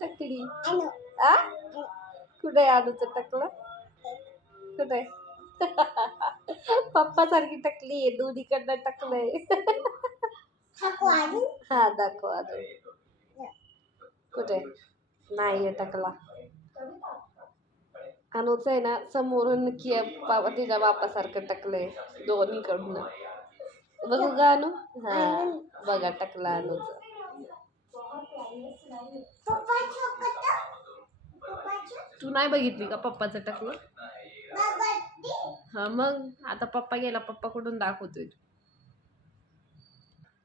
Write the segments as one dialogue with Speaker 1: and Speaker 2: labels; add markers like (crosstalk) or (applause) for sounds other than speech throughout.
Speaker 1: टकली
Speaker 2: अनु
Speaker 1: आ? कुठे आडूचं टकलं? कुठे? (laughs) पप्पा सारखी टकली आहे दोन्हीकडनं टकलंय. हा दाखव अजून. कुठे? नाही आहे टकला. अनुच आहे ना समोरून की बाबा तिच्या बापासारखं टकलंय दोन्हीकडून. बघू का अनु? हा बघा टकला अनुचं. तू नाही बघितली का पप्पाचं टकलं? हा मग आता पप्पा गेला पप्पा कुठून दाखवतोय? तू?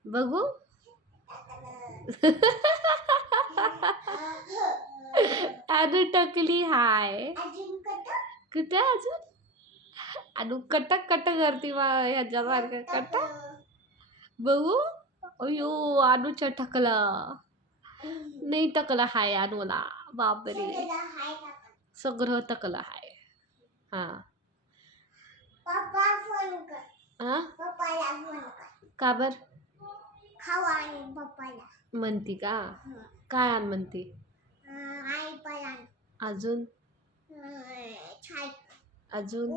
Speaker 1: बघू. अनु टकली हाय.
Speaker 2: कट
Speaker 1: कुठे अजून? अनु कटक कटक करती ह्याच्यासारखं कटक. बघू. अयो अनुच्या टकला. नाही टकला हाय अनुला बापरे. सगळं टकला हाय. हा. हा का बर? म्हणती का? काय आण म्हणती? अजून? अजून?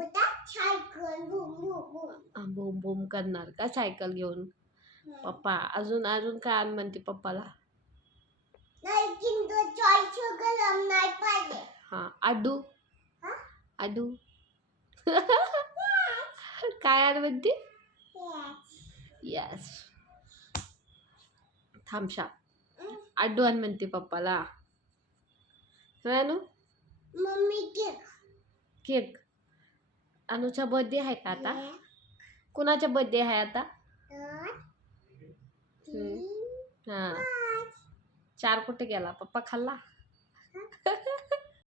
Speaker 2: बूम बूम
Speaker 1: करणार का सायकल घेऊन? पप्पा अजून अजून काय आण म्हणते पप्पाला?
Speaker 2: नाही किंतु चॉईस गरम नाही पाहिजे
Speaker 1: हा आडू।
Speaker 2: हा?
Speaker 1: आडू। काय आण म्हणते? यस थांबशा आडू आण म्हणते पप्पाला. आणू
Speaker 2: मम्मी केक.
Speaker 1: केक. अनुचा बर्थडे आहे का आता? कुणाचा बर्थडे आहे आता? हा. चार कुठे गेला? पप्पा खाल्ला?